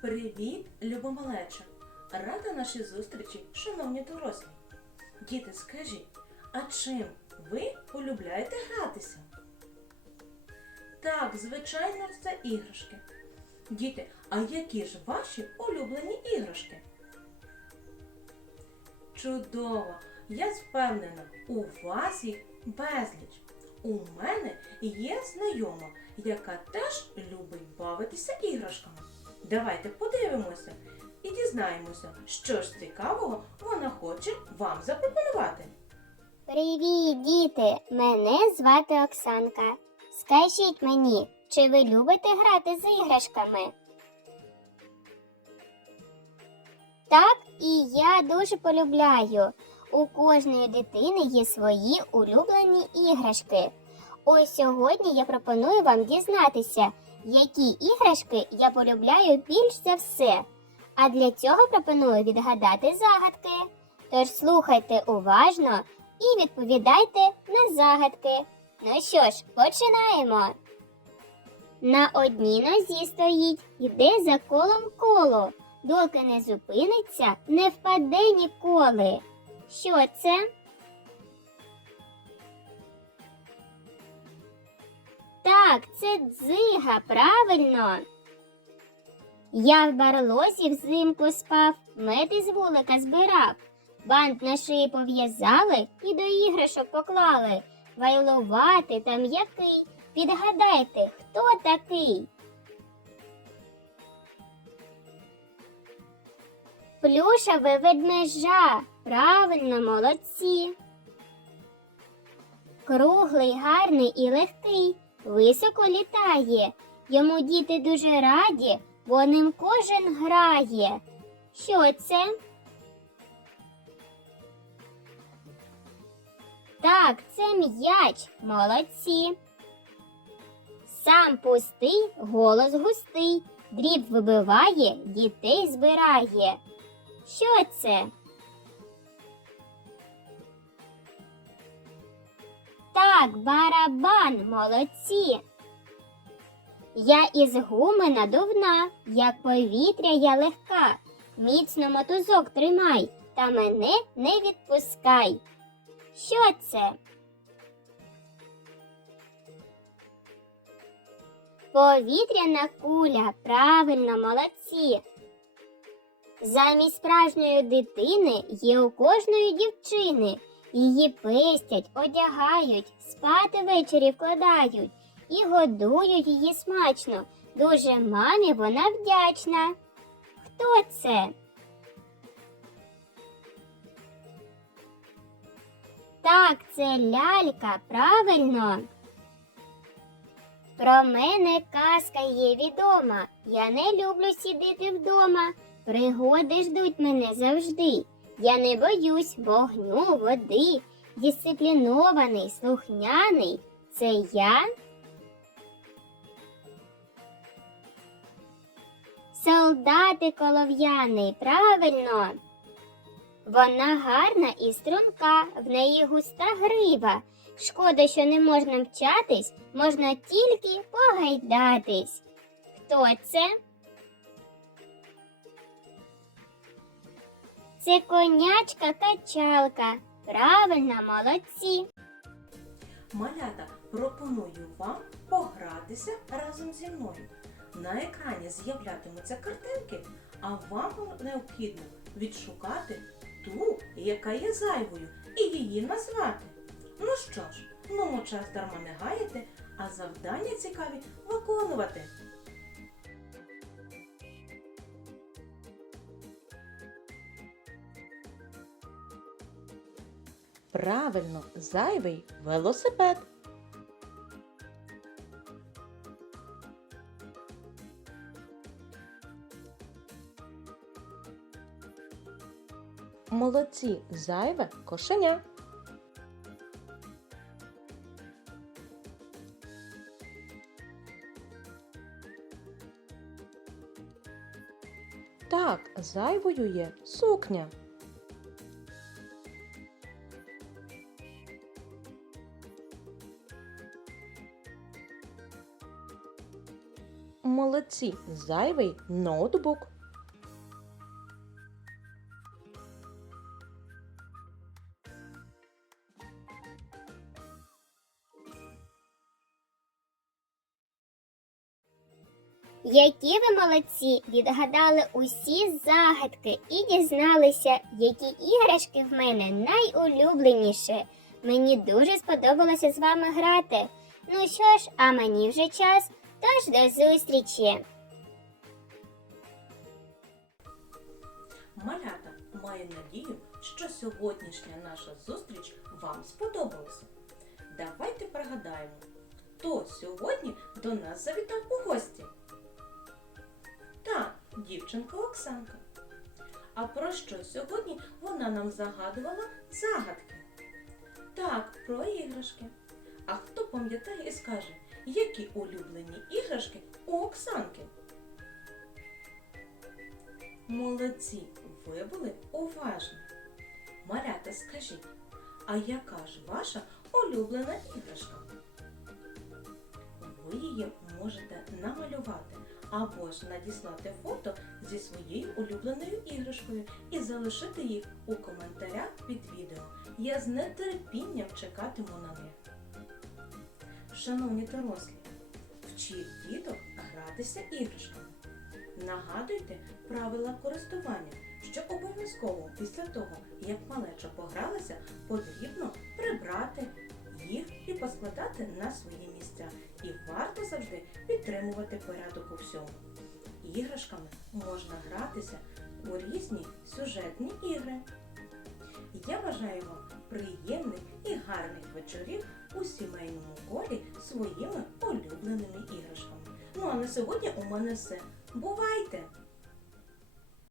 Привіт, любомалеча! Рада нашій зустрічі, шановні дорослі. Діти, скажіть, а чим ви полюбляєте гратися? Так, звичайно, це іграшки. Діти, а які ж ваші улюблені іграшки? Чудово! Я впевнена, у вас їх безліч. У мене є знайома, яка теж любить бавитися іграшками. Давайте подивимося і дізнаємося, що ж цікавого вона хоче вам запропонувати. Привіт, діти! Мене звати Оксанка. Скажіть мені, чи ви любите грати з іграшками? Так, і я дуже полюбляю. У кожної дитини є свої улюблені іграшки. Ось сьогодні я пропоную вам дізнатися, які іграшки я полюбляю більш за все. А для цього пропоную відгадати загадки. Тож слухайте уважно і відповідайте на загадки. Ну що ж, починаємо. На одній нозі стоїть, йде за колом коло, доки не зупиниться, не впаде ніколи. Що це? Так, це дзига, правильно. Я в барлозі взимку спав, мед із вулика збирав. Бант на шиї пов'язали і до іграшок поклали. Вайлувати та м'який. Підгадайте, хто такий? Плюшеве ведмежа. Правильно, молодці. Круглий, гарний і легкий, високо літає. Йому діти дуже раді, бо ним кожен грає. Що це? Так, це м'яч, молодці. Сам пустий, голос густий, дріб вибиває, дітей збирає. Що це? Так, барабан, молодці. Я із гуми надувна, як повітря я легка. Міцно мотузок тримай, та мене не відпускай. Що це? Повітряна куля, правильно, молодці. Замість справжньої дитини є у кожної дівчини. Її пестять, одягають, спати ввечері вкладають і годують її смачно. Дуже мамі вона вдячна. Хто це? Так, це лялька, правильно. Про мене казка є відома. Я не люблю сидіти вдома. Пригоди ждуть мене завжди. Я не боюсь вогню, води. Дисциплінований, слухняний. Це я. Солдати колов'яний, правильно. Вона гарна і струнка, в неї густа грива. Шкода, що не можна мчатись, можна тільки погайдатись. Хто це? Це конячка качалка. Правильно, молодці. Малята, пропоную вам погратися разом зі мною. На екрані з'являтимуться картинки, а вам необхідно відшукати ту, яка є зайвою, і її назвати. Ну що ж, ну час дарма не гаяти, а завдання цікаві виконувати. Правильно, зайвий велосипед. Молодці, зайве кошеня. Так, зайвою є сукня. Молодці, зайвий ноутбук. Які ви молодці! Відгадали усі загадки і дізналися, які іграшки в мене найулюбленіші. Мені дуже сподобалося з вами грати. Ну що ж, а мені вже час, тож до зустрічі! Малята, маю надію, що сьогоднішня наша зустріч вам сподобалася. Давайте пригадаємо, хто сьогодні до нас завітав у гості. Так, дівчинка Оксанка. А про що сьогодні вона нам загадувала загадки? Так, про іграшки. А хто пам'ятає і скаже, які улюблені іграшки у Оксанки? Молодці, ви були уважні. Малята, скажіть, а яка ж ваша улюблена іграшка? Ви її можете намалювати або ж надіслати фото зі своєю улюбленою іграшкою і залишити їх у коментарях під відео. Я з нетерпінням чекатиму на них. Шановні дорослі, вчіть діток гратися іграшками. Нагадуйте правила користування, що обов'язково після того, як малеча погралася, потрібно прибрати їх і поскладати на свої місця. І варто завжди підтримувати порядок у всьому. Іграшками можна гратися у різні сюжетні ігри. Я бажаю вам приємних і гарних вечорів у сімейному колі своїми улюбленими іграшками. Ну а на сьогодні у мене все. Бувайте!